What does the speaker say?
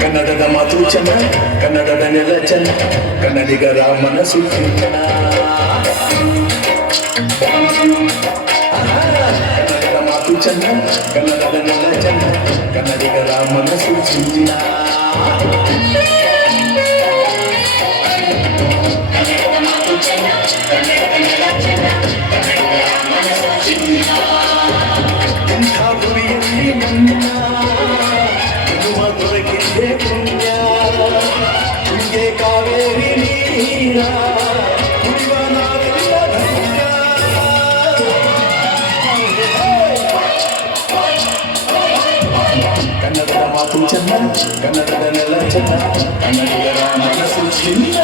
ಕನ್ನಡದ ಮಾತು ಚೆನ್ನ, ಕನ್ನಡದ ನೆಲ ಚೆನ್ನ, ಕನ್ನಡಿಗರ ಮನಸ್ಸು ಚಿಂತನ. ಕನ್ನಡದ ಮಾತು ಚೆನ್ನ, ಕನ್ನಡದ ನೆಲ ಚೆನ್ನ, ಕನ್ನಡಿಗರ ಮನಸ್ಸು ಚಿಂತನ. ಇಂಥ ಗುರಿಯಲ್ಲಿ ನನ್ನ ದೊರಕಿದ್ದೆ ಪುಣ್ಯ, ನಿಮಗೆ ಕಾವೇರಿ ನೀರ ಕುಡಿಯುವ ನಾವೆಲ್ಲ ಧನ್ಯ. ಕನ್ನಡದ ಮಾತು ಚೆನ್ನ, ಕನ್ನಡದ ನೆಲ ಚೆನ್ನ, ಕನ್ನಡಿಗರ ಮನಸ್ಸು ಚಿನ್ನ.